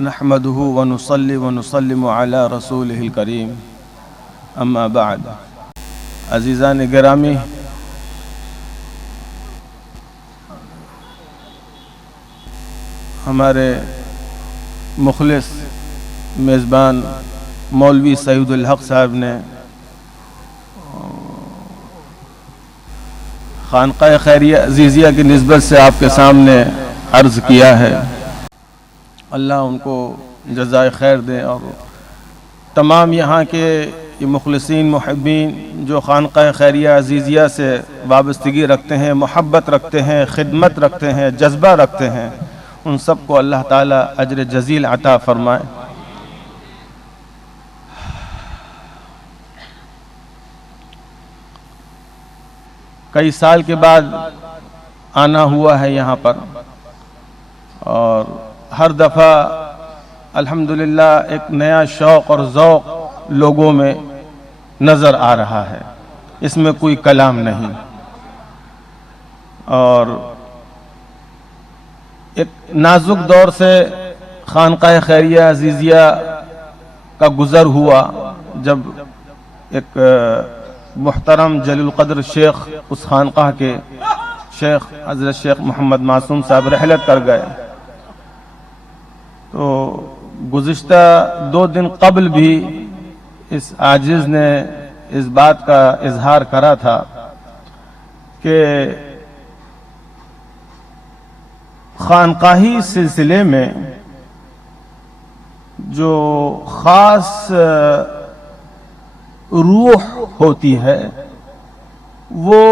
نحمده ونصلي ونسلم على رسوله الكريم اما بعد. عزیزان گرامی، ہمارے مخلص میزبان مولوی سعید الحق صاحب نے خانقاہ خیریہ عزیزیہ کی نسبت سے آپ کے سامنے عرض کیا ہے. اللہ ان کو جزائے خیر دے، اور تمام یہاں کے مخلصین محبین جو خانقاہ خیریہ عزیزیہ سے وابستگی رکھتے ہیں، محبت رکھتے ہیں، خدمت رکھتے ہیں، جذبہ رکھتے ہیں، ان سب کو اللہ تعالیٰ اجر جزیل عطا فرمائے. کئی سال کے بعد آنا ہوا ہے یہاں پر، اور ہر دفعہ الحمدللہ ایک نیا شوق اور ذوق لوگوں میں نظر آ رہا ہے، اس میں کوئی کلام نہیں. اور ایک نازک دور سے خانقاہ خیریہ عزیزیہ کا گزر ہوا، جب ایک محترم جلیل القدر شیخ اس خانقاہ کے شیخ حضرت شیخ محمد معصوم صاحب رحلت کر گئے. تو گزشتہ 2 دن قبل بھی اس عاجز نے اس بات کا اظہار کرا تھا کہ خانقاہی سلسلے میں جو خاص روح ہوتی ہے وہ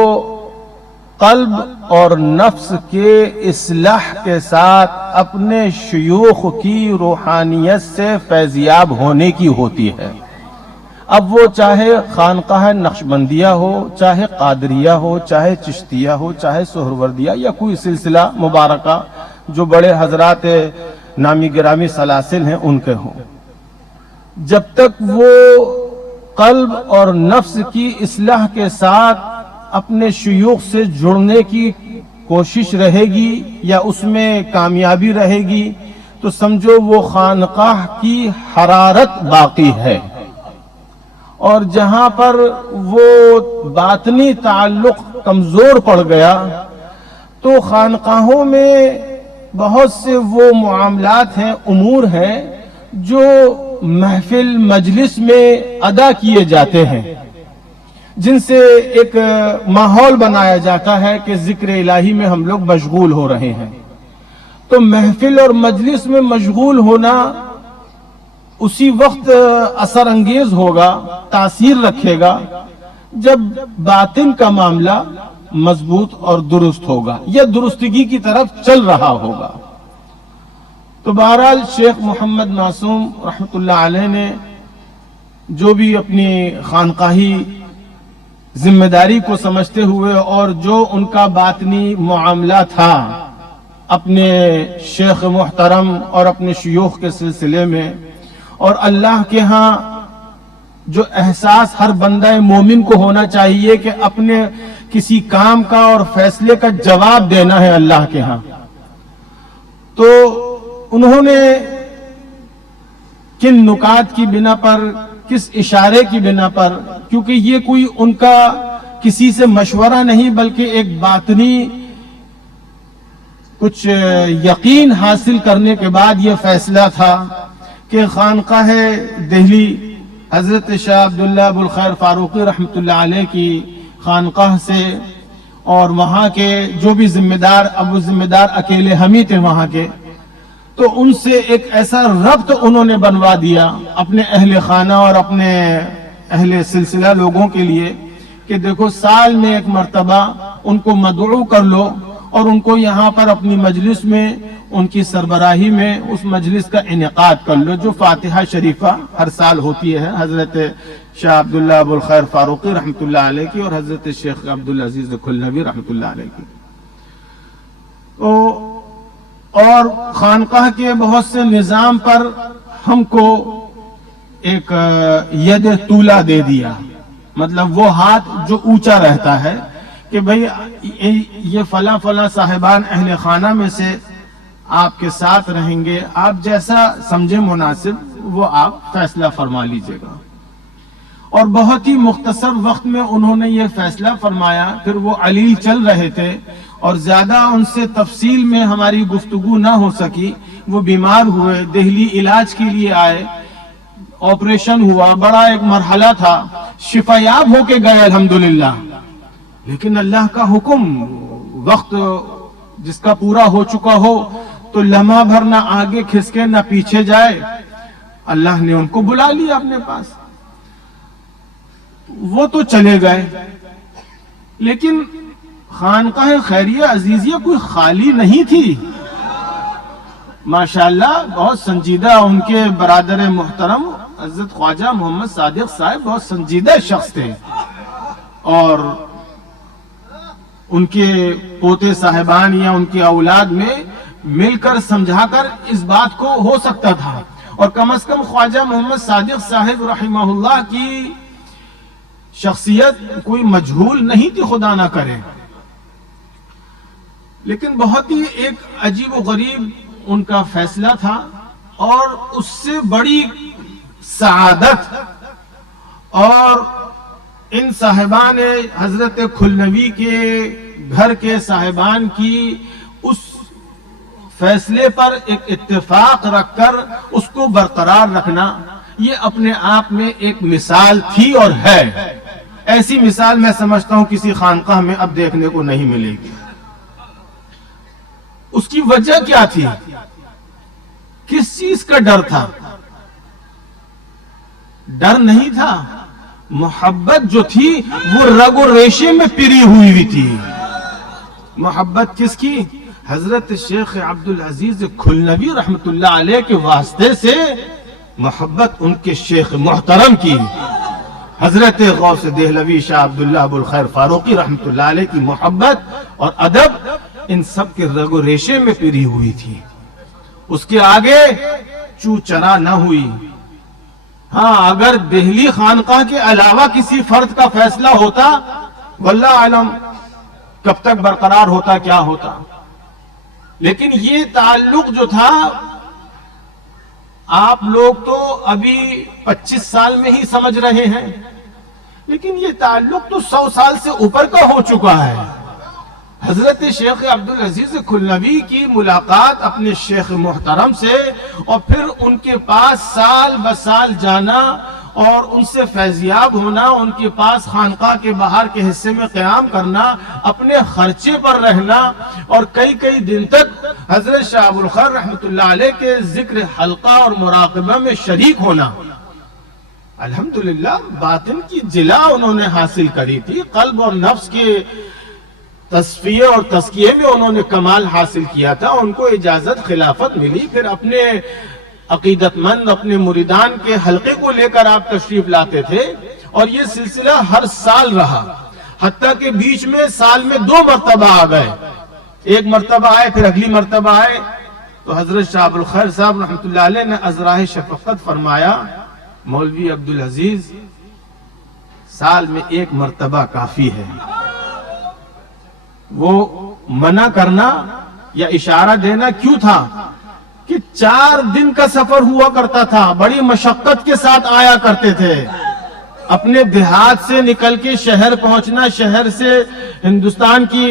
قلب اور نفس کے اصلاح کے ساتھ اپنے شیوخ کی روحانیت سے فیضیاب ہونے کی ہوتی ہے. اب وہ چاہے خانقاہ نقشبندیہ ہو، چاہے قادریہ ہو، چاہے چشتیہ ہو، چاہے سہروردیہ، یا کوئی سلسلہ مبارکہ جو بڑے حضرات نامی گرامی سلاسل ہیں ان کے ہوں، جب تک وہ قلب اور نفس کی اصلاح کے ساتھ اپنے شیوخ سے جڑنے کی کوشش رہے گی یا اس میں کامیابی رہے گی، تو سمجھو وہ خانقاہ کی حرارت باقی ہے. اور جہاں پر وہ باطنی تعلق کمزور پڑ گیا تو خانقاہوں میں بہت سے وہ معاملات ہیں، امور ہیں جو محفل مجلس میں ادا کیے جاتے ہیں، جن سے ایک ماحول بنایا جاتا ہے کہ ذکر الہی میں ہم لوگ مشغول ہو رہے ہیں. تو محفل اور مجلس میں مشغول ہونا اسی وقت اثر انگیز ہوگا، تاثیر رکھے گا، جب باطن کا معاملہ مضبوط اور درست ہوگا یا درستگی کی طرف چل رہا ہوگا. تو بہرحال شیخ محمد معصوم رحمۃ اللہ علیہ نے جو بھی اپنی خانقاہی ذمہ داری کو سمجھتے ہوئے اور جو ان کا باطنی معاملہ تھا اپنے شیخ محترم اور اپنے شیوخ کے سلسلے میں، اور اللہ کے ہاں جو احساس ہر بندہ مومن کو ہونا چاہیے کہ اپنے کسی کام کا اور فیصلے کا جواب دینا ہے اللہ کے ہاں، تو انہوں نے کن نکات کی بنا پر، کس اشارے کی بنا پر، کیونکہ یہ کوئی ان کا کسی سے مشورہ نہیں بلکہ ایک باطنی کچھ یقین حاصل کرنے کے بعد یہ فیصلہ تھا کہ خانقاہ دہلی حضرت شاہ عبداللہ ابوالخیر فاروقی رحمۃ اللہ علیہ کی خانقاہ سے، اور وہاں کے جو بھی ذمہ دار، اب وہ ذمہ دار اکیلے ہم ہی تھے وہاں کے، تو ان سے ایک ایسا ربط انہوں نے بنوا دیا اپنے اہل خانہ اور اپنے اہل سلسلہ لوگوں کے لیے کہ دیکھو سال میں ایک مرتبہ ان کو مدعو کر لو اور ان کو یہاں پر اپنی مجلس میں ان کی سربراہی میں اس مجلس کا انعقاد کر لو، جو فاتحہ شریفہ ہر سال ہوتی ہے حضرت شاہ عبداللہ ابوالخیر فاروقی رحمۃ اللہ علیہ کی اور حضرت شیخ عبدالعزیز کھلنوی رحمۃ اللہ علیہ کی. اور خانقاہ کے بہت سے نظام پر ہم کو ایک ید طولہ دے دیا، مطلب وہ ہاتھ جو اونچا رہتا ہے کہ بھئی یہ فلاں فلاں صاحبان اہل خانہ میں سے آپ کے ساتھ رہیں گے، آپ جیسا سمجھے مناسب وہ آپ فیصلہ فرما لیجئے گا۔ اور بہت ہی مختصر وقت میں انہوں نے یہ فیصلہ فرمایا۔ پھر وہ علیل چل رہے تھے اور زیادہ ان سے تفصیل میں ہماری گفتگو نہ ہو سکی۔ وہ بیمار ہوئے، دہلی علاج کے لیے آئے، آپریشن ہوا، بڑا ایک مرحلہ تھا، شفا یاب ہو کے گئے الحمدللہ۔ لیکن اللہ کا حکم، وقت جس کا پورا ہو چکا ہو تو لمحہ بھر نہ آگے کھسکے نہ پیچھے جائے۔ اللہ نے ان کو بلا لیا اپنے پاس، وہ تو چلے گئے، لیکن خانقاہ خیریہ عزیزیہ کوئی خالی نہیں تھی۔ ماشاءاللہ بہت سنجیدہ ان کے برادر محترم حضرت خواجہ محمد صادق صاحب بہت سنجیدہ شخص تھے، اور ان کے پوتے صاحبان یا ان کی اولاد میں مل کر سمجھا کر اس بات کو ہو سکتا تھا، اور کم از کم خواجہ محمد صادق صاحب رحمہ اللہ کی شخصیت کوئی مجہول نہیں تھی، خدا نہ کرے۔ لیکن بہت ہی ایک عجیب و غریب ان کا فیصلہ تھا، اور اس سے بڑی سعادت اور ان صاحبان حضرت کھلنوی کے گھر کے صاحبان کی اس فیصلے پر ایک اتفاق رکھ کر اس کو برقرار رکھنا، یہ اپنے آپ میں ایک مثال تھی اور ہے۔ ایسی مثال میں سمجھتا ہوں کسی خانقاہ میں اب دیکھنے کو نہیں ملے گی۔ اس کی وجہ کیا تھی؟ کس چیز کا ڈر تھا؟ ڈر نہیں تھا، محبت جو تھی وہ رگ و ریشے میں پری ہوئی تھی۔ محبت کس کی؟ حضرت شیخ عبدالعزیز کھلنوی رحمت اللہ علیہ کے واسطے سے محبت ان کے شیخ محترم کی، حضرت غوث دہلوی شاہ عبداللہ ابو الخیر فاروقی رحمت اللہ علیہ کی محبت اور ادب ان سب کے رگ و ریشے میں پری ہوئی تھی۔ اس کے آگے چو چرا نہ ہوئی۔ ہاں اگر دہلی خانقاہ کے علاوہ کسی فرد کا فیصلہ ہوتا، واللہ عالم کب تک برقرار ہوتا، کیا ہوتا، لیکن یہ تعلق جو تھا، آپ لوگ تو ابھی 25 سال میں ہی سمجھ رہے ہیں، لیکن یہ تعلق تو 100 سال سے اوپر کا ہو چکا ہے۔ حضرت شیخ عبدالعزیز کھلنوی کی ملاقات اپنے شیخ محترم سے، اور پھر ان کے پاس سال بسال جانا اور ان سے فیضیاب ہونا، ان کے پاس خانقاہ کے باہر کے حصے میں قیام کرنا، اپنے خرچے پر رہنا، اور کئی کئی دن تک حضرت شاہ ابو الخیر رحمت اللہ علیہ کے ذکر حلقہ اور مراقبہ میں شریک ہونا، الحمدللہ باطن کی جلا انہوں نے حاصل کری تھی۔ قلب اور نفس کے تصفیہ اور تزکیے میں انہوں نے کمال حاصل کیا تھا، ان کو اجازت خلافت ملی۔ پھر اپنے عقیدت مند اپنے مریدان کے حلقے کو لے کر آپ تشریف لاتے تھے، اور یہ سلسلہ ہر سال رہا، حتیٰ کہ بیچ میں سال میں 2 مرتبہ آ گئے، ایک مرتبہ آئے پھر اگلی مرتبہ آئے تو حضرت شاہ ابو الخیر صاحب رحمت اللہ علیہ نے ازراہ شفقت فرمایا، مولوی عبدالعزیز سال میں 1 مرتبہ کافی ہے۔ وہ منع کرنا یا اشارہ دینا کیوں تھا کہ 4 دن کا سفر ہوا کرتا تھا، بڑی مشقت کے ساتھ آیا کرتے تھے، اپنے دیہات سے نکل کے شہر پہنچنا، شہر سے ہندوستان کی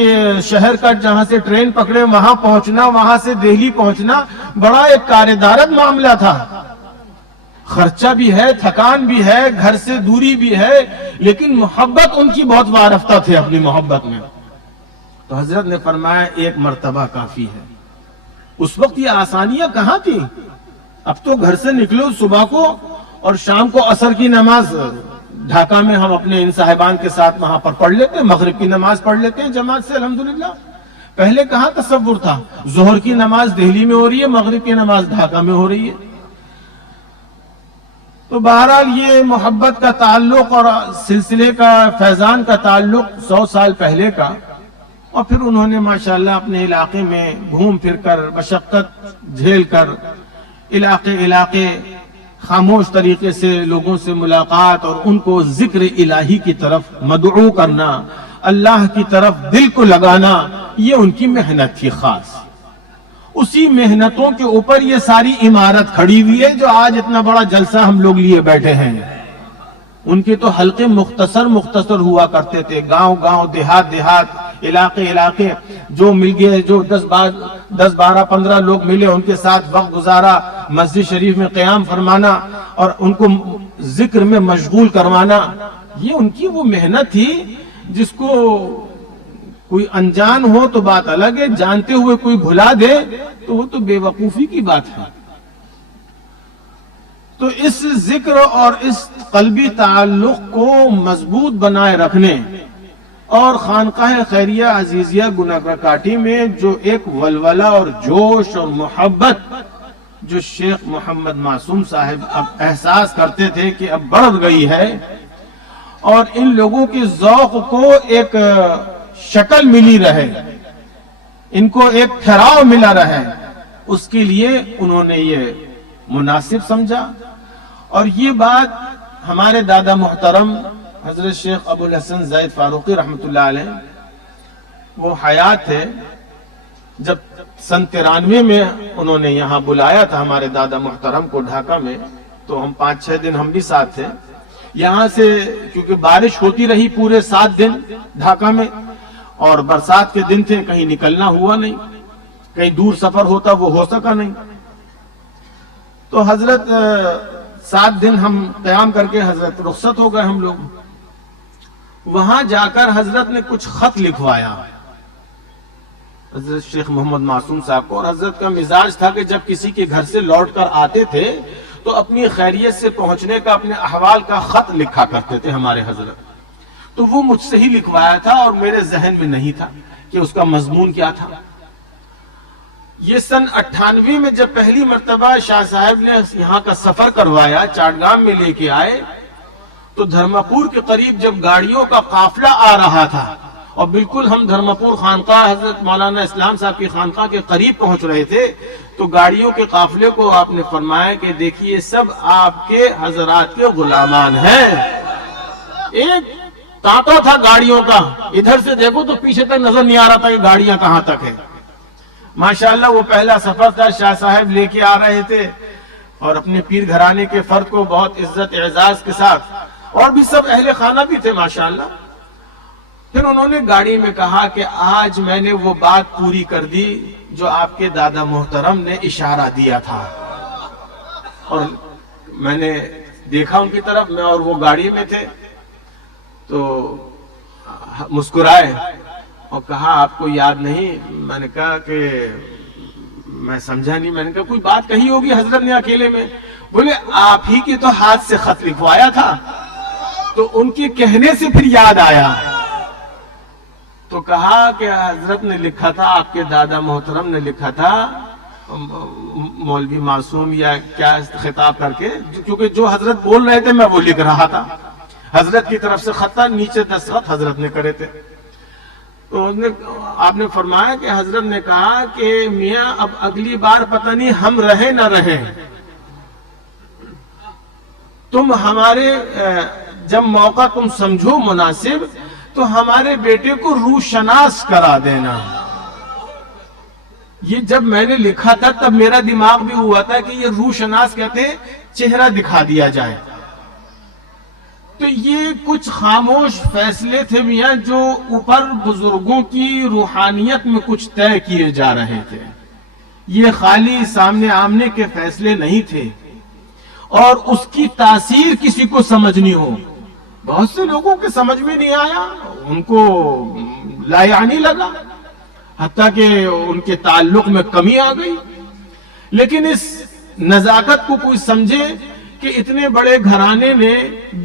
شہر کا جہاں سے ٹرین پکڑے وہاں پہنچنا، وہاں سے دہلی پہنچنا بڑا ایک کاردارت معاملہ تھا، خرچہ بھی ہے، تھکان بھی ہے، گھر سے دوری بھی ہے، لیکن محبت ان کی بہت وارفتہ تھے اپنی محبت میں۔ تو حضرت نے فرمایا 1 مرتبہ کافی ہے۔ اس وقت یہ آسانیاں کہاں تھی؟ اب تو گھر سے نکلو صبح کو اور شام کو عصر کی نماز ڈھاکہ میں ہم اپنے ان صاحبان کے ساتھ وہاں پر پڑھ لیتے ہیں، مغرب کی نماز پڑھ لیتے ہیں جماعت سے الحمدللہ۔ پہلے کہاں تصور تھا؟ ظہر کی نماز دہلی میں ہو رہی ہے، مغرب کی نماز ڈھاکہ میں ہو رہی ہے۔ تو بہرحال یہ محبت کا تعلق اور سلسلے کا فیضان کا تعلق 100 سال پہلے کا، اور پھر انہوں نے ماشاءاللہ اپنے علاقے میں گھوم پھر کر مشقت جھیل کر علاقے خاموش طریقے سے لوگوں سے ملاقات اور ان کو ذکر الہی کی طرف مدعو کرنا، اللہ کی طرف دل کو لگانا، یہ ان کی محنت تھی خاص۔ اسی محنتوں کے اوپر یہ ساری عمارت کھڑی ہوئی ہے جو آج اتنا بڑا جلسہ ہم لوگ لیے بیٹھے ہیں۔ ان کے تو حلقے مختصر ہوا کرتے تھے، گاؤں گاؤں، دیہات دیہات، علاقے جو مل گئے، جو 10-12-15 لوگ ملے، ان کے ساتھ وقت گزارا، مسجد شریف میں قیام فرمانا اور ان کو ذکر میں مشغول کروانا، یہ ان کی وہ محنت تھی جس کو کوئی انجان ہو تو بات الگ ہے، جانتے ہوئے کوئی بھلا دے تو وہ تو بے وقوفی کی بات ہے۔ تو اس ذکر اور اس قلبی تعلق کو مضبوط بنائے رکھنے اور خانقاہ خیریہ عزیزیہ گناگرہ کاٹھی میں جو ایک ولولہ اور جوش اور محبت جو شیخ محمد معصوم صاحب اب احساس کرتے تھے کہ اب بڑھ گئی ہے اور ان لوگوں کے ذوق کو ایک شکل ملی رہے، ان کو ایک ٹھہراؤ ملا رہے، اس کے لیے انہوں نے یہ مناسب سمجھا۔ اور یہ بات ہمارے دادا محترم حضرت شیخ ابو الحسن زید فاروقی رحمۃ اللہ علیہ وہ حیات تھے جب سن 93 میں انہوں نے یہاں بلایا تھا ہمارے دادا محترم کو ڈھاکہ میں، تو ہم 5-6 دن ہم بھی ساتھ تھے یہاں سے، کیونکہ بارش ہوتی رہی پورے 7 دن ڈھاکہ میں، اور برسات کے دن تھے، کہیں نکلنا ہوا نہیں، کہیں دور سفر ہوتا وہ ہو سکا نہیں۔ تو حضرت 7 دن ہم قیام کر کے حضرت رخصت ہو گئے ہم لوگ۔ وہاں جا کر حضرت نے کچھ خط لکھوایا حضرت شیخ محمد معصوم صاحب کو، اور حضرت کا مزاج تھا کہ جب کسی کے گھر سے لوٹ کر آتے تھے تو اپنی خیریت سے پہنچنے کا، اپنے احوال کا خط لکھا کرتے تھے ہمارے حضرت۔ تو وہ مجھ سے ہی لکھوایا تھا اور میرے ذہن میں نہیں تھا کہ اس کا مضمون کیا تھا۔ یہ سن 98 میں جب پہلی مرتبہ شاہ صاحب نے یہاں کا سفر کروایا، چاٹگام میں لے کے آئے، تو دھرمپور کے قریب جب گاڑیوں کا قافلہ آ رہا تھا اور بالکل ہم دھرمپور خانقاہ حضرت مولانا اسلام صاحب کی خانقاہ کے قریب پہنچ رہے تھے، تو گاڑیوں کے قافلے کو آپ نے فرمایا کہ دیکھیے سب آپ کے حضرات کے غلامان ہیں۔ ایک تانتا تھا گاڑیوں کا، ادھر سے دیکھو تو پیچھے تک نظر نہیں آ رہا تھا کہ گاڑیاں کہاں تک ہیں۔ ماشاءاللہ وہ پہلا سفر تھا، شاہ صاحب لے کے آ رہے تھے اور اپنے پیر گھرانے کے فرد کو بہت عزت اعزاز کے ساتھ، اور بھی سب اہل خانہ بھی تھے ماشاءاللہ۔ پھر انہوں نے گاڑی میں کہا کہ آج میں نے وہ بات پوری کر دی جو آپ کے دادا محترم نے اشارہ دیا تھا۔ اور میں نے دیکھا ان کی طرف، میں اور وہ گاڑی میں تھے، تو مسکرائے اور کہا آپ کو یاد نہیں؟ میں نے کہا کہ میں سمجھا نہیں۔ میں نے کہا کوئی بات کہی ہوگی حضرت نے اکیلے میں؟ بولے آپ ہی کے تو ہاتھ سے خط لکھوایا تھا۔ تو ان کے کہنے سے پھر یاد آیا، تو کہا کہ حضرت نے لکھا تھا، آپ کے دادا محترم نے لکھا تھا مولوی معصوم یا کیا خطاب کر کے، کیونکہ جو حضرت بول رہے تھے میں وہ لکھ رہا تھا، حضرت کی طرف سے خط تھا، نیچے دستخط حضرت نے کرے تھے۔ تو آپ نے فرمایا کہ حضرت نے کہا کہ میاں اب اگلی بار پتہ نہیں ہم رہے نہ رہے، تم ہمارے جب موقع تم سمجھو مناسب تو ہمارے بیٹے کو روشناس کرا دینا۔ یہ جب میں نے لکھا تھا تب میرا دماغ بھی ہوا تھا کہ یہ روشناس کہتے ہیں چہرہ دکھا دیا جائے۔ تو یہ کچھ خاموش فیصلے تھے میاں جو اوپر بزرگوں کی روحانیت میں کچھ طے کیے جا رہے تھے، یہ خالی سامنے آمنے کے فیصلے نہیں تھے، اور اس کی تاثیر کسی کو سمجھنی ہو۔ بہت سے لوگوں کے سمجھ میں نہیں آیا، ان کو لا یعنی لگا، حتیٰ کہ ان کے تعلق میں کمی آ گئی۔ لیکن اس نزاکت کو کوئی سمجھے کہ اتنے بڑے گھرانے نے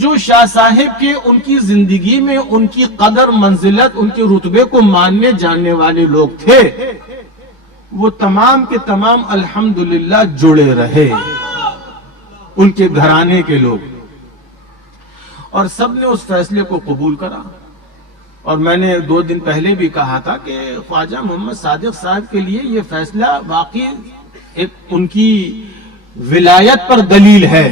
جو شاہ صاحب کے ان کی زندگی میں ان کی قدر منزلت، ان کے رتبے کو ماننے جاننے والے لوگ تھے، وہ تمام کے تمام الحمدللہ جڑے رہے، ان کے گھرانے کے لوگ، اور سب نے اس فیصلے کو قبول کرا۔ اور میں نے 2 دن پہلے بھی کہا تھا کہ خواجہ محمد صادق صاحب کے لیے یہ فیصلہ واقعی ایک ان کی ولایت پر دلیل ہے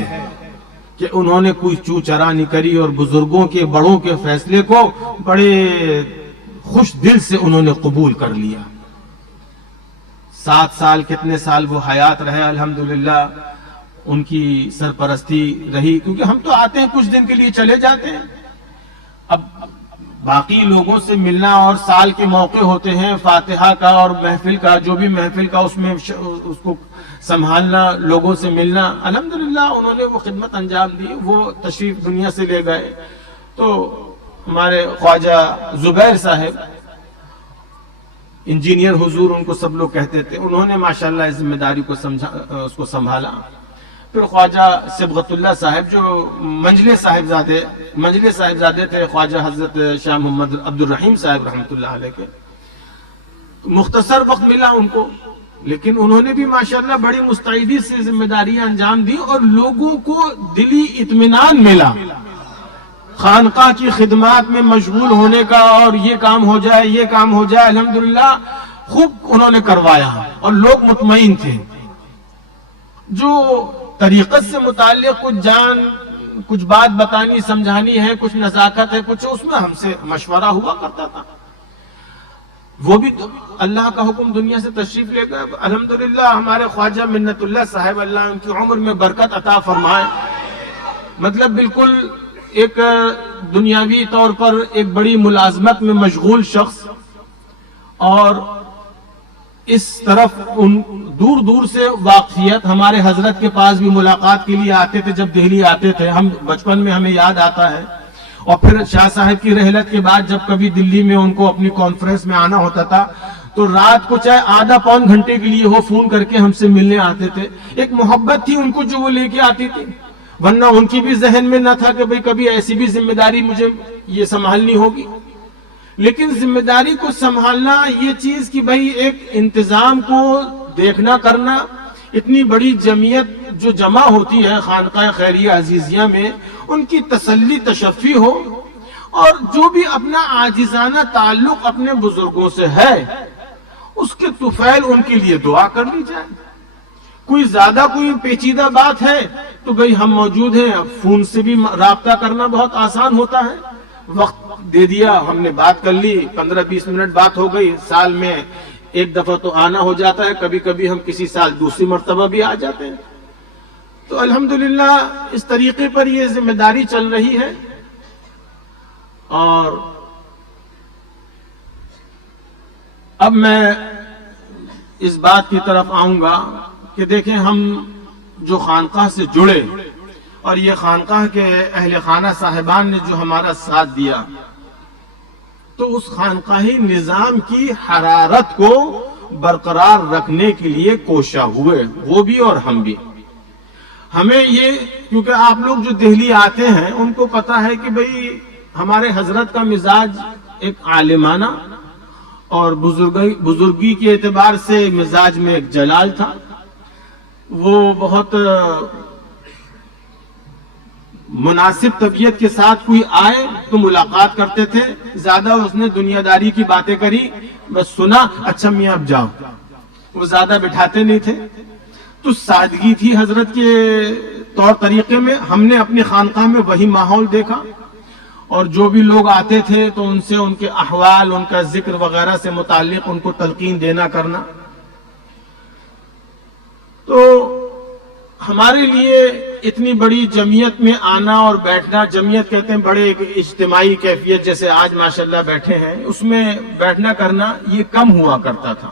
کہ انہوں نے کوئی چو چرا نہیں کری، اور بزرگوں کے بڑوں کے فیصلے کو بڑے خوش دل سے انہوں نے قبول کر لیا۔ 7 سال کتنے سال وہ حیات رہے، الحمدللہ ان کی سرپرستی رہی، کیونکہ ہم تو آتے ہیں کچھ دن کے لیے چلے جاتے ہیں. اب باقی لوگوں سے ملنا اور سال کے موقع ہوتے ہیں فاتحہ کا اور محفل کا، جو بھی محفل کا اس میں اس کو سنبھالنا، لوگوں سے ملنا، الحمدللہ انہوں نے وہ خدمت انجام دی. وہ تشریف دنیا سے لے گئے تو ہمارے خواجہ زبیر صاحب، انجینئر حضور ان کو سب لوگ کہتے تھے، انہوں نے ماشاءاللہ اس ذمہ داری کو اس کو سنبھالا. پھر خواجہ صبغت اللہ صاحب جو منجلے صاحبزادے تھے خواجہ حضرت شاہ محمد عبد الرحیم صاحب رحمۃ اللہ علیہ کے، مختصر وقت ملا ان کو، لیکن انہوں نے بھی ماشاءاللہ بڑی مستعدی سے ذمہ داریاں انجام دی اور لوگوں کو دلی اطمینان ملا خانقاہ کی خدمات میں مشغول ہونے کا، اور یہ کام ہو جائے الحمدللہ خوب انہوں نے کروایا اور لوگ مطمئن تھے. جو طریقت سے متعلق کچھ بات بتانی سمجھانی ہے، کچھ نزاکت ہے، کچھ اس میں ہم سے مشورہ ہوا کرتا تھا. وہ بھی اللہ کا حکم دنیا سے تشریف لے گئے. الحمدللہ ہمارے خواجہ منت اللہ صاحب، اللہ ان کی عمر میں برکت عطا فرمائے، مطلب بالکل ایک دنیاوی طور پر ایک بڑی ملازمت میں مشغول شخص، اور اس طرف دور دور سے واقفیت. ہمارے حضرت کے پاس بھی ملاقات کے لیے آتے تھے جب دہلی آتے تھے، ہم بچپن میں ہمیں یاد آتا ہے. اور پھر شاہ صاحب کی رحلت کے بعد جب کبھی دلی میں ان کو اپنی کانفرنس میں آنا ہوتا تھا تو رات کو چاہے آدھا پون گھنٹے کے لیے وہ فون کر کے ہم سے ملنے آتے تھے. ایک محبت تھی ان کو جو وہ لے کے آتی تھی، ورنہ ان کی بھی ذہن میں نہ تھا کہ بھئی کبھی ایسی بھی ذمہ داری مجھے یہ سنبھالنی ہوگی. لیکن ذمہ داری کو سنبھالنا یہ چیز کہ بھئی ایک انتظام کو دیکھنا کرنا، اتنی بڑی جمعیت جو جمع ہوتی ہے خانقاہ خیریہ عزیزیہ میں، ان کی تسلی تشفی ہو، اور جو بھی اپنا عاجزانہ تعلق اپنے بزرگوں سے ہے اس کے طفیل ان کے لیے دعا کر لی جائے. کوئی زیادہ کوئی پیچیدہ بات ہے تو بھئی ہم موجود ہیں، فون سے بھی رابطہ کرنا بہت آسان ہوتا ہے. وقت دے دیا، ہم نے بات کر لی، 15-20 منٹ بات ہو گئی. سال میں ایک دفعہ تو آنا ہو جاتا ہے، کبھی کبھی ہم کسی سال دوسری مرتبہ بھی آ جاتے ہیں. تو الحمدللہ اس طریقے پر یہ ذمہ داری چل رہی ہے. اور اب میں اس بات کی طرف آؤں گا کہ دیکھیں ہم جو خانقاہ سے جڑے اور یہ خانقاہ کے اہل خانہ صاحبان نے جو ہمارا ساتھ دیا، تو اس خانقاہی نظام کی حرارت کو برقرار رکھنے کے لیے کوشاں ہوئے، وہ بھی اور ہم بھی. ہمیں یہ، کیونکہ آپ لوگ جو دہلی آتے ہیں ان کو پتا ہے کہ بھئی ہمارے حضرت کا مزاج ایک عالمانہ اور بزرگی کے اعتبار سے مزاج میں ایک جلال تھا. وہ بہت مناسب طبیعت کے ساتھ کوئی آئے تو ملاقات کرتے تھے. زیادہ اس نے دنیا داری کی باتیں کری، بس سنا، اچھا میاں اب جاؤ، وہ زیادہ بٹھاتے نہیں تھے. تو سادگی تھی حضرت کے طور طریقے میں. ہم نے اپنی خانقاہ میں وہی ماحول دیکھا، اور جو بھی لوگ آتے تھے تو ان سے ان کے احوال، ان کا ذکر وغیرہ سے متعلق ان کو تلقین دینا کرنا. تو ہمارے لیے اتنی بڑی جمعیت میں آنا اور بیٹھنا، جمعیت کہتے ہیں بڑے ایک اجتماعی کیفیت، جیسے آج ماشاءاللہ بیٹھے ہیں، اس میں بیٹھنا کرنا یہ کم ہوا کرتا تھا.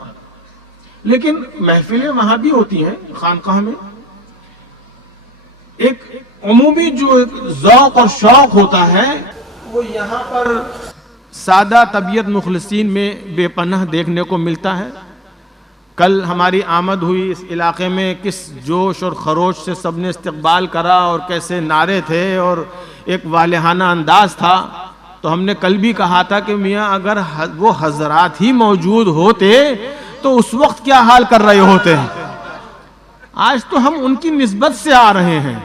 لیکن محفلیں وہاں بھی ہوتی ہیں خانقاہ میں. ایک عمومی جو ذوق اور شوق ہوتا ہے وہ یہاں پر سادہ طبیعت مخلصین میں بے پناہ دیکھنے کو ملتا ہے. کل ہماری آمد ہوئی اس علاقے میں، کس جوش اور خروش سے سب نے استقبال کرا اور کیسے نعرے تھے اور ایک والہانہ انداز تھا. تو ہم نے کل بھی کہا تھا کہ میاں اگر وہ حضرات ہی موجود ہوتے تو اس وقت کیا حال کر رہے ہوتے ہیں. آج تو ہم ان کی نسبت سے آ رہے ہیں،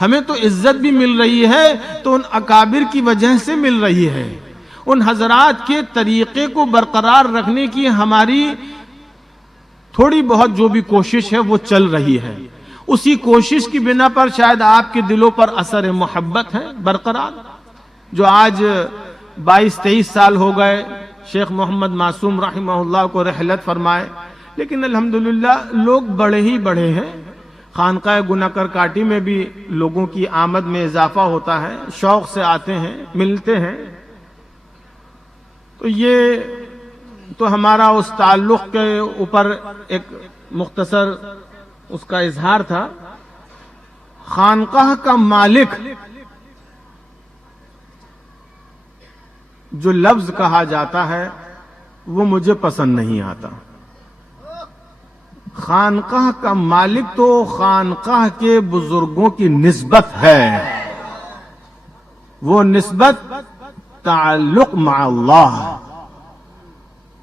ہمیں تو عزت بھی مل رہی ہے تو ان اکابر کی وجہ سے مل رہی ہے. ان حضرات کے طریقے کو برقرار رکھنے کی ہماری تھوڑی بہت جو بھی کوشش ہے وہ چل رہی ہے. اسی کوشش کی بنا پر شاید آپ کے دلوں پر اثر محبت ہے برقرار. جو آج 22-23 سال ہو گئے شیخ محمد معصوم رحمہ اللہ کو رحلت فرمائے، لیکن الحمدللہ لوگ بڑے ہی بڑے ہیں. خانقاہ گناکر کاٹی میں بھی لوگوں کی آمد میں اضافہ ہوتا ہے، شوق سے آتے ہیں، ملتے ہیں. تو یہ تو ہمارا اس تعلق کے اوپر ایک مختصر اس کا اظہار تھا. خانقاہ کا مالک جو لفظ کہا جاتا ہے وہ مجھے پسند نہیں آتا. خانقاہ کا مالک تو خانقاہ کے بزرگوں کی نسبت ہے، وہ نسبت تعلق مع اللہ،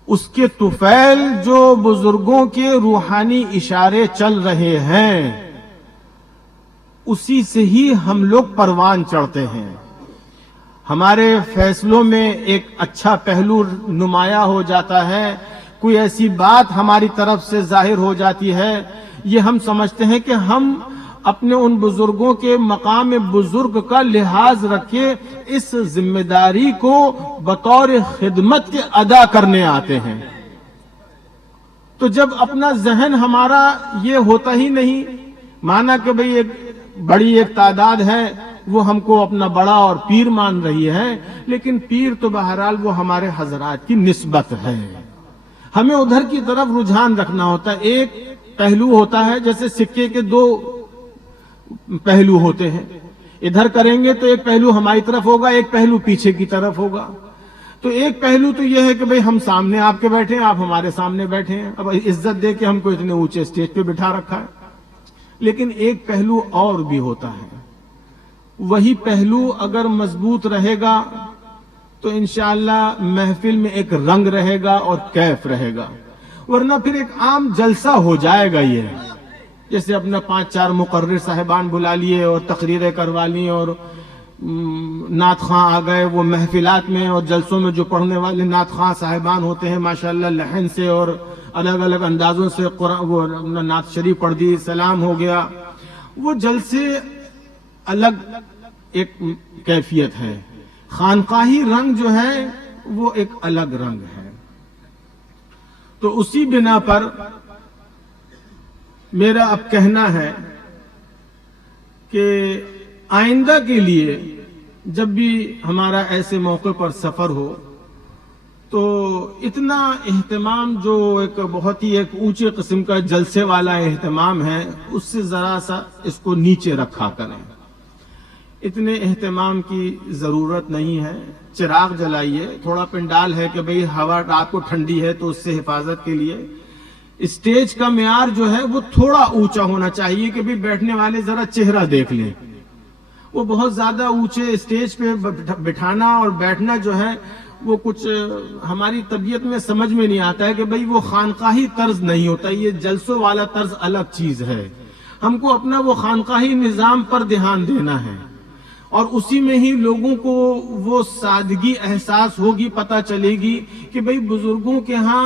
اس کے طفیل جو بزرگوں کے روحانی اشارے چل رہے ہیں اسی سے ہی ہم لوگ پروان چڑھتے ہیں. ہمارے فیصلوں میں ایک اچھا پہلو نمایاں ہو جاتا ہے، کوئی ایسی بات ہماری طرف سے ظاہر ہو جاتی ہے، یہ ہم سمجھتے ہیں کہ ہم اپنے ان بزرگوں کے مقام بزرگ کا لحاظ رکھے اس ذمہ داری کو بطور خدمت کے ادا کرنے آتے ہیں. تو جب اپنا ذہن ہمارا یہ ہوتا ہی نہیں، مانا کہ بھئی ایک بڑی ایک تعداد ہے وہ ہم کو اپنا بڑا اور پیر مان رہی ہے، لیکن پیر تو بہرحال وہ ہمارے حضرات کی نسبت ہے. ہمیں ادھر کی طرف رجحان رکھنا ہوتا ہے. ایک پہلو ہوتا ہے، جیسے سکے کے دو پہلو ہوتے ہیں، ادھر کریں گے تو ایک پہلو ہماری طرف ہوگا، ایک پہلو پیچھے کی طرف ہوگا. تو ایک پہلو تو یہ ہے کہ بھئی ہم سامنے آپ کے بیٹھے ہیں، آپ ہمارے سامنے بیٹھے ہیں، اب عزت دے کے ہم کو اتنے اونچے اسٹیج پہ بٹھا رکھا ہے. لیکن ایک پہلو اور بھی ہوتا ہے، وہی پہلو اگر مضبوط رہے گا تو انشاءاللہ محفل میں ایک رنگ رہے گا اور کیف رہے گا. ورنہ پھر ایک عام جلسہ ہو جائے گا. یہ جیسے اپنا 5-4 مقرر صاحبان بلا لیے اور تقریریں کروا لی اور نعت خواں آ گئے وہ محفلات میں، اور جلسوں میں جو پڑھنے والے نعت خواں صاحبان ہوتے ہیں ماشاءاللہ لحن سے اور الگ الگ اندازوں سے قرآن وہ نعت شریف پڑھ دی، سلام ہو گیا. وہ جلسے الگ ایک کیفیت ہے. خانقاہی رنگ جو ہے وہ ایک الگ رنگ ہے. تو اسی بنا پر میرا اب کہنا ہے کہ آئندہ کے لیے جب بھی ہمارا ایسے موقع پر سفر ہو تو اتنا اہتمام جو ایک بہت ہی ایک اونچے قسم کا جلسے والا اہتمام ہے اس سے ذرا سا اس کو نیچے رکھا کریں. اتنے اہتمام کی ضرورت نہیں ہے. چراغ جلائیے، تھوڑا پنڈال ہے کہ بھئی ہوا رات کو ٹھنڈی ہے تو اس سے حفاظت کے لیے اسٹیج کا معیار جو ہے وہ تھوڑا اونچا ہونا چاہیے کہ بھئی بیٹھنے والے ذرا چہرہ دیکھ لیں. وہ بہت زیادہ اونچے اسٹیج پہ بٹھانا اور بیٹھنا جو ہے وہ کچھ ہماری طبیعت میں سمجھ میں نہیں آتا ہے کہ بھئی وہ خانقاہی طرز نہیں ہوتا. یہ جلسوں والا طرز الگ چیز ہے. ہم کو اپنا وہ خانقاہی نظام پر دھیان دینا ہے اور اسی میں ہی لوگوں کو وہ سادگی احساس ہوگی، پتہ چلے گی کہ بھئی بزرگوں کے ہاں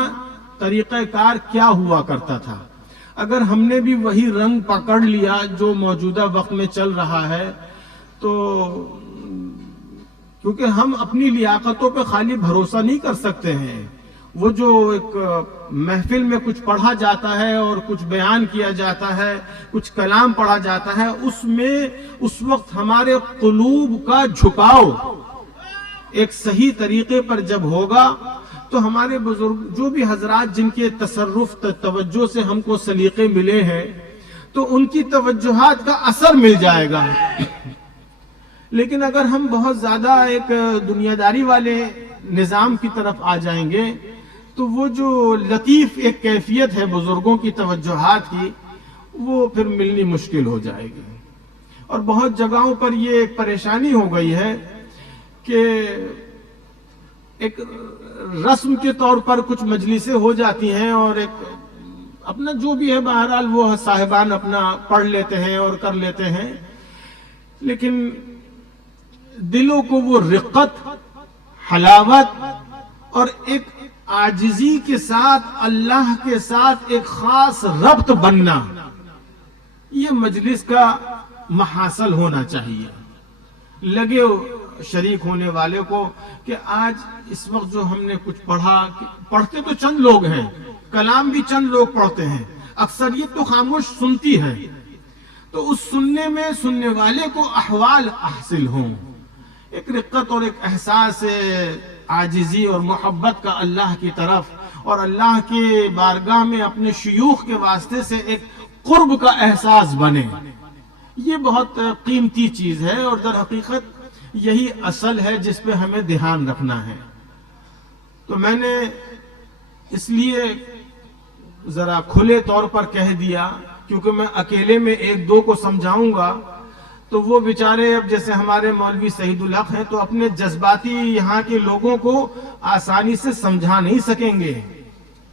طریقہ کار کیا ہوا کرتا تھا. اگر ہم نے بھی وہی رنگ پکڑ لیا جو موجودہ وقت میں چل رہا ہے تو کیونکہ ہم اپنی لیاقتوں پہ خالی بھروسہ نہیں کر سکتے ہیں. وہ جو ایک محفل میں کچھ پڑھا جاتا ہے اور کچھ بیان کیا جاتا ہے، کچھ کلام پڑھا جاتا ہے، اس میں اس وقت ہمارے قلوب کا جھکاؤ ایک صحیح طریقے پر جب ہوگا تو ہمارے بزرگ جو بھی حضرات جن کے تصرف توجہ سے ہم کو سلیقے ملے ہیں تو ان کی توجہات کا اثر مل جائے گا. لیکن اگر ہم بہت زیادہ ایک دنیا داری والے نظام کی طرف آ جائیں گے تو وہ جو لطیف ایک کیفیت ہے بزرگوں کی توجہات کی وہ پھر ملنی مشکل ہو جائے گی. اور بہت جگہوں پر یہ ایک پریشانی ہو گئی ہے کہ ایک رسم کے طور پر کچھ مجلسیں ہو جاتی ہیں اور ایک اپنا جو بھی ہے بہرحال وہ صاحبان اپنا پڑھ لیتے ہیں اور کر لیتے ہیں، لیکن دلوں کو وہ رقت، حلاوت اور ایک عاجزی کے ساتھ اللہ کے ساتھ ایک خاص ربط بننا، یہ مجلس کا محاصل ہونا چاہیے. لگے شریک ہونے والے کو کہ آج اس وقت جو ہم نے کچھ پڑھا، پڑھتے تو چند لوگ ہیں، کلام بھی چند لوگ پڑھتے ہیں، اکثریت تو خاموش سنتی ہے، تو اس سننے میں سننے والے کو احوال حاصل ہوں، ایک رقت اور ایک احساس عاجزی اور محبت کا اللہ کی طرف اور اللہ کے بارگاہ میں اپنے شیوخ کے واسطے سے ایک قرب کا احساس بنے، یہ بہت قیمتی چیز ہے اور در حقیقت یہی اصل ہے جس پہ ہمیں دھیان رکھنا ہے۔ تو میں نے اس لیے ذرا کھلے طور پر کہہ دیا، کیونکہ میں اکیلے میں ایک دو کو سمجھاؤں گا تو وہ بیچارے اب جیسے ہمارے مولوی سعید الحق ہیں تو اپنے جذباتی یہاں کے لوگوں کو آسانی سے سمجھا نہیں سکیں گے،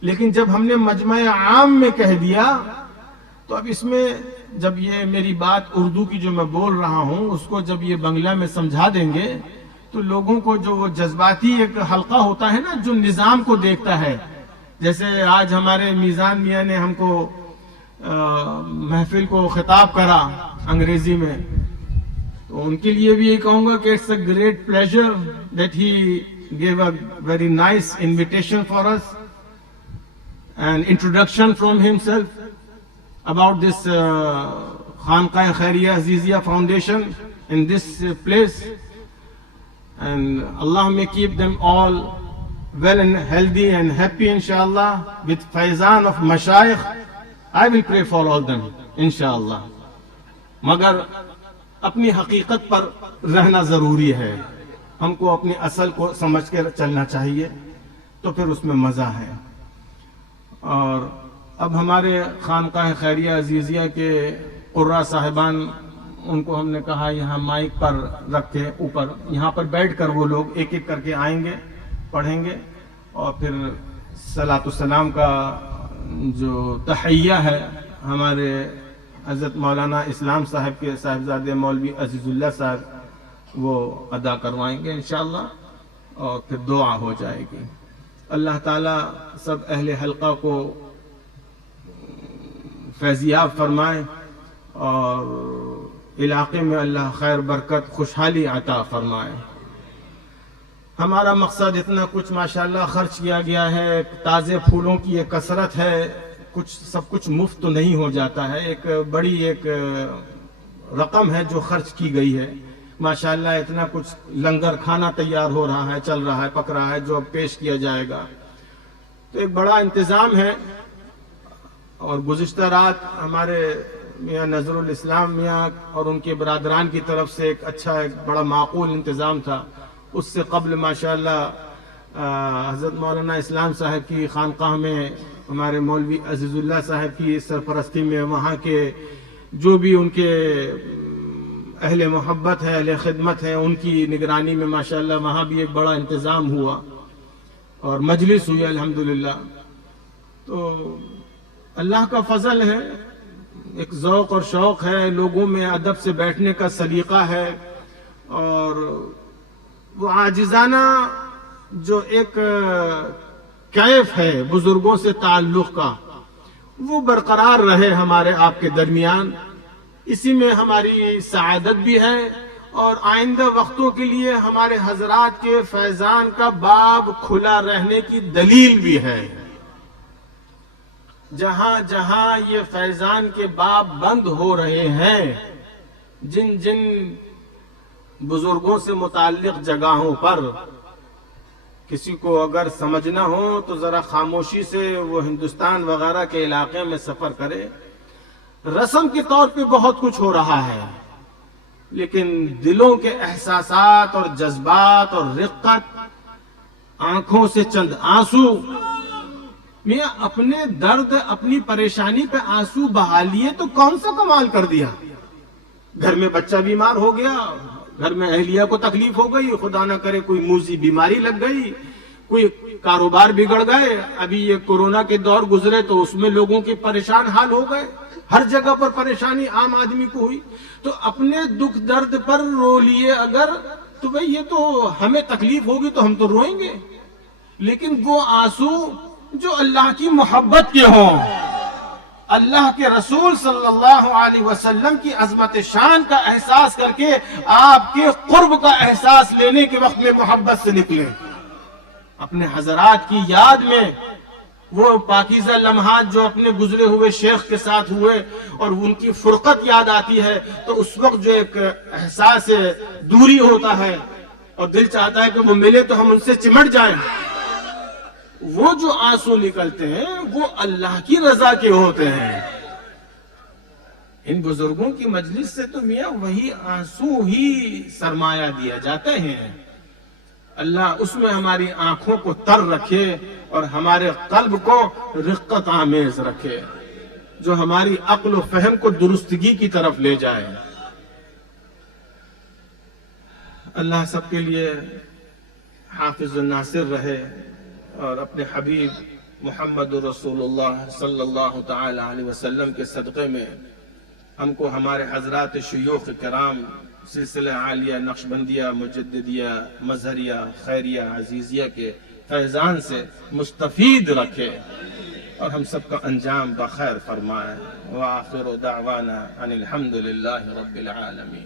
لیکن جب ہم نے مجمع عام میں کہہ دیا تو اب اس میں جب یہ میری بات اردو کی جو میں بول رہا ہوں اس کو جب یہ بنگلہ میں سمجھا دیں گے تو لوگوں کو جو وہ جذباتی ایک حلقہ ہوتا ہے نا جو نظام کو دیکھتا ہے، جیسے آج ہمارے میزان میاں نے ہم کو محفل کو خطاب کرا انگریزی میں، تو ان کے لیے بھی یہ کہوں گا کہ it's a great pleasure that he gave a very nice invitation for us and introduction from himself about this Khanqah Khairiyah Aziziyah Foundation in this place, and Allah may keep them all well and healthy and happy inshallah with faizan of mashayikh. I will pray for all them inshallah. مگر اپنی حقیقت پر رہنا ضروری ہے، ہم کو اپنی اصل کو سمجھ کے چلنا چاہیے تو پھر اس میں مزہ ہے۔ اور اب ہمارے خانقاہ خیریہ عزیزیہ کے قرہ صاحبان، ان کو ہم نے کہا یہاں مائک پر رکھ کے اوپر یہاں پر بیٹھ کر وہ لوگ ایک ایک کر کے آئیں گے، پڑھیں گے، اور پھر صلاۃ السلام کا جو تحیہ ہے ہمارے حضرت مولانا اسلام صاحب کے صاحبزادے مولوی عزیز اللہ صاحب وہ ادا کروائیں گے انشاءاللہ، اور پھر دعا ہو جائے گی۔ اللہ تعالیٰ سب اہل حلقہ کو فیضیاب فرمائے اور علاقے میں اللہ خیر برکت خوشحالی عطا فرمائے۔ ہمارا مقصد اتنا کچھ ماشاءاللہ خرچ کیا گیا ہے، تازے پھولوں کی یہ کثرت ہے، سب کچھ مفت تو نہیں ہو جاتا ہے، ایک بڑی ایک رقم ہے جو خرچ کی گئی ہے ماشاءاللہ، اتنا کچھ لنگر کھانا تیار ہو رہا ہے، چل رہا ہے، پک رہا ہے، جو اب پیش کیا جائے گا، تو ایک بڑا انتظام ہے۔ اور گزشتہ رات ہمارے میاں نظر الاسلام میاں اور ان کے برادران کی طرف سے ایک اچھا ایک بڑا معقول انتظام تھا، اس سے قبل ماشاءاللہ حضرت مولانا اسلام صاحب کی خانقاہ میں ہمارے مولوی عزیز اللہ صاحب کی سرپرستی میں وہاں کے جو بھی ان کے اہل محبت ہے، اہل خدمت ہے، ان کی نگرانی میں ماشاءاللہ وہاں بھی ایک بڑا انتظام ہوا اور مجلس ہوئی الحمدللہ۔ تو اللہ کا فضل ہے، ایک ذوق اور شوق ہے، لوگوں میں ادب سے بیٹھنے کا سلیقہ ہے، اور وہ عاجزانہ جو ایک کیف ہے بزرگوں سے تعلق کا وہ برقرار رہے ہمارے آپ کے درمیان، اسی میں ہماری سعادت بھی ہے، اور آئندہ وقتوں کے لیے ہمارے حضرات کے فیضان کا باب کھلا رہنے کی دلیل بھی ہے۔ جہاں جہاں یہ فیضان کے باب بند ہو رہے ہیں، جن جن بزرگوں سے متعلق جگہوں پر کسی کو اگر سمجھنا ہو تو ذرا خاموشی سے وہ ہندوستان وغیرہ کے علاقے میں سفر کرے۔ رسم کے طور پہ بہت کچھ ہو رہا ہے، لیکن دلوں کے احساسات اور جذبات اور رقت، آنکھوں سے چند آنسو، میاں اپنے درد اپنی پریشانی پہ آنسو بہا لیے تو کون سا کمال کر دیا؟ گھر میں بچہ بیمار ہو گیا، گھر میں اہلیہ کو تکلیف ہو گئی، خدا نہ کرے کوئی موذی بیماری لگ گئی، کوئی کاروبار بگڑ گئے، ابھی یہ کورونا کے دور گزرے تو اس میں لوگوں کے پریشان حال ہو گئے، ہر جگہ پر پریشانی عام آدمی کو ہوئی، تو اپنے دکھ درد پر رو لیے اگر تو بھئی یہ تو ہمیں تکلیف ہوگی تو ہم تو روئیں گے، لیکن وہ آنسو جو اللہ کی محبت کے ہوں، اللہ کے رسول صلی اللہ علیہ وسلم کی عظمت شان کا احساس کر کے آپ کے قرب کا احساس لینے کے وقت میں محبت سے نکلیں. اپنے حضرات کی یاد میں وہ پاکیزہ لمحات جو اپنے گزرے ہوئے شیخ کے ساتھ ہوئے اور ان کی فرقت یاد آتی ہے تو اس وقت جو ایک احساس دوری ہوتا ہے اور دل چاہتا ہے کہ وہ ملے تو ہم ان سے چمٹ جائیں. وہ جو آنسو نکلتے ہیں وہ اللہ کی رضا کے ہوتے ہیں. ان بزرگوں کی مجلس سے تو میاں وہی آنسو ہی سرمایہ دیا جاتے ہیں. اللہ اس میں ہماری آنکھوں کو تر رکھے اور ہمارے قلب کو رقت آمیز رکھے جو ہماری عقل و فہم کو درستگی کی طرف لے جائے. اللہ سب کے لیے حافظ الناصر رہے اور اپنے حبیب محمد رسول اللہ صلی اللہ تعالی علیہ وسلم کے صدقے میں ہم کو ہمارے حضرات شیوخ کرام سلسلہ عالیہ نقشبندیہ مجددیہ مظہریہ خیریہ عزیزیہ کے فیضان سے مستفید رکھے اور ہم سب کا انجام بخیر فرمائے. وآخر دعوانا ان الحمد للہ رب العالمین.